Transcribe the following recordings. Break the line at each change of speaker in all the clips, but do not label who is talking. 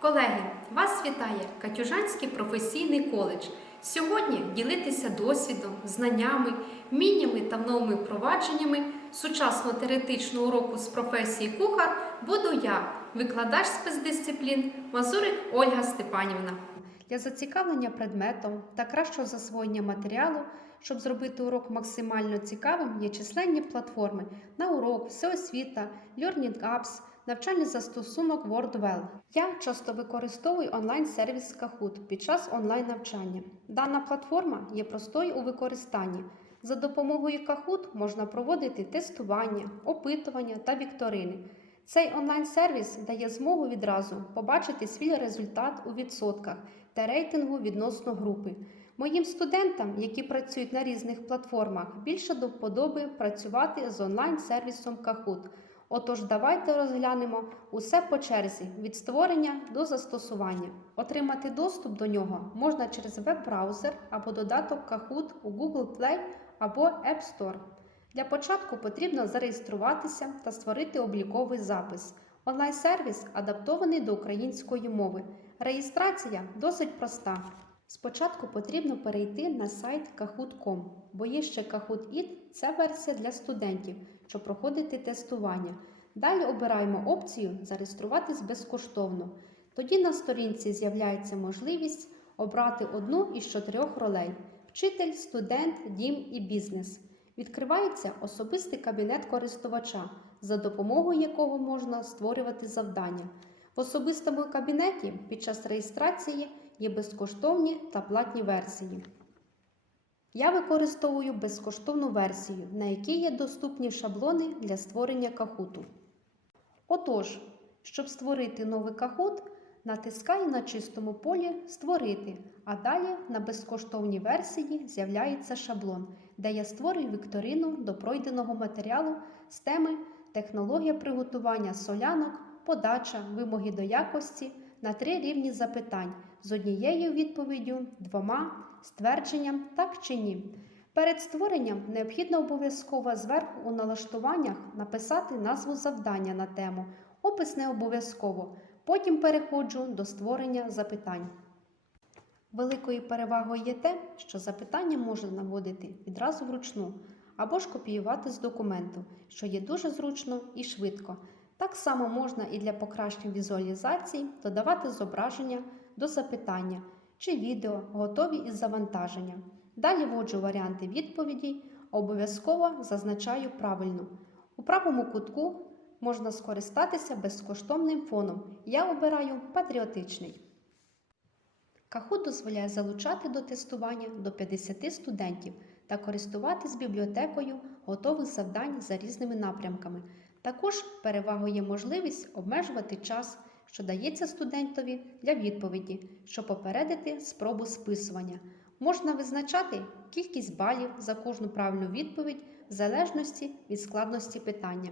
Колеги, вас вітає Катюжанський професійний коледж. Сьогодні ділитися досвідом, знаннями, вміннями та новими впровадженнями сучасного теоретичного уроку з професії кухар буду я, викладач спецдисциплін Мазурик Ольга Степанівна. Для зацікавлення предметом та кращого засвоєння матеріалу, щоб зробити урок максимально цікавим, є численні платформи на урок, всеосвіта, Learning Apps, навчальний застосунок WordWell. Я часто використовую онлайн-сервіс Kahoot під час онлайн-навчання. Дана платформа є простою у використанні. За допомогою Kahoot можна проводити тестування, опитування та вікторини. Цей онлайн-сервіс дає змогу відразу побачити свій результат у відсотках та рейтингу відносно групи. Моїм студентам, які працюють на різних платформах, більше до вподоби працювати з онлайн-сервісом Kahoot. Отож, давайте розглянемо усе по черзі від створення до застосування. Отримати доступ до нього можна через веб-браузер або додаток Kahoot у Google Play або App Store. Для початку потрібно зареєструватися та створити обліковий запис. Онлайн-сервіс адаптований до української мови. Реєстрація досить проста. Спочатку потрібно перейти на сайт kahoot.com, бо є ще Kahoot IT – це версія для студентів, щоб проходити тестування. Далі обираємо опцію Зареєструватись безкоштовно. Тоді на сторінці з'являється можливість обрати одну із чотирьох ролей: вчитель, студент, дім і бізнес. Відкривається особистий кабінет користувача, за допомогою якого можна створювати завдання. В особистому кабінеті під час реєстрації є безкоштовні та платні версії. Я використовую безкоштовну версію, на якій є доступні шаблони для створення кахуту. Отож, щоб створити новий кахут, натискаю на чистому полі Створити, а далі на безкоштовній версії з'являється шаблон, де я створюю вікторину до пройденого матеріалу з теми технологія приготування солянок, подача, вимоги до якості на три рівні запитань з однією відповіддю, двома, ствердженням так чи ні. Перед створенням необхідно обов'язково зверху у налаштуваннях написати назву завдання на тему, опис не обов'язково. Потім переходжу до створення запитань. Великою перевагою є те, що запитання можна наводити відразу вручну або ж копіювати з документу, що є дуже зручно і швидко. Так само можна і для покращення візуалізації додавати зображення до запитання чи відео, готові із завантаження. Далі вводжу варіанти відповідей, обов'язково зазначаю правильну. У правому кутку можна скористатися безкоштовним фоном. Я обираю патріотичний. Kahoot дозволяє залучати до тестування до 50 студентів та користуватись бібліотекою готових завдань за різними напрямками. Також перевагою є можливість обмежувати час, що дається студентові для відповіді, щоб попередити спробу списування. Можна визначати кількість балів за кожну правильну відповідь в залежності від складності питання.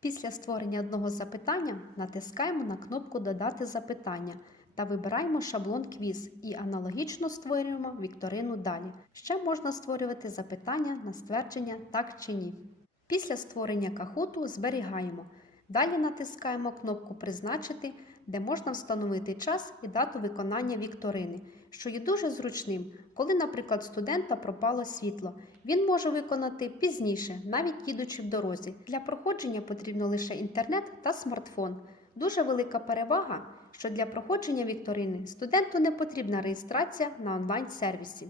Після створення одного запитання натискаємо на кнопку Додати запитання та вибираємо шаблон квіз і аналогічно створюємо вікторину далі. Ще можна створювати запитання на ствердження так чи ні. Після створення кахуту зберігаємо. Далі натискаємо кнопку Призначити, де можна встановити час і дату виконання вікторини, що є дуже зручним, коли, наприклад, студента пропало світло. Він може виконати пізніше, навіть їдучи в дорозі. Для проходження потрібно лише інтернет та смартфон. Дуже велика перевага, що для проходження вікторини студенту не потрібна реєстрація на онлайн-сервісі.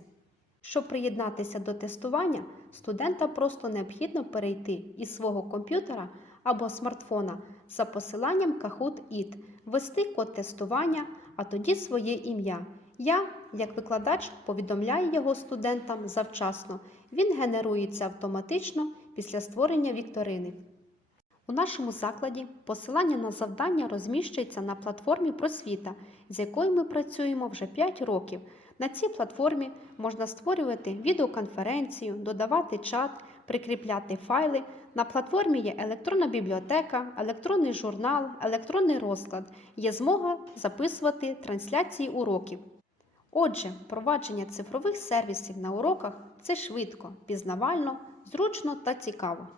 Щоб приєднатися до тестування, студента просто необхідно перейти із свого комп'ютера або смартфона за посиланням Kahoot IT, ввести код тестування, а тоді своє ім'я. Я, як викладач, повідомляю його студентам завчасно. Він генерується автоматично після створення вікторини. У нашому закладі посилання на завдання розміщується на платформі Просвіта, з якою ми працюємо вже 5 років. На цій платформі можна створювати відеоконференцію, додавати чат, прикріпляти файли. На платформі є електронна бібліотека, електронний журнал, електронний розклад. Є змога записувати трансляції уроків. Отже, впровадження цифрових сервісів на уроках це швидко, пізнавально, зручно та цікаво.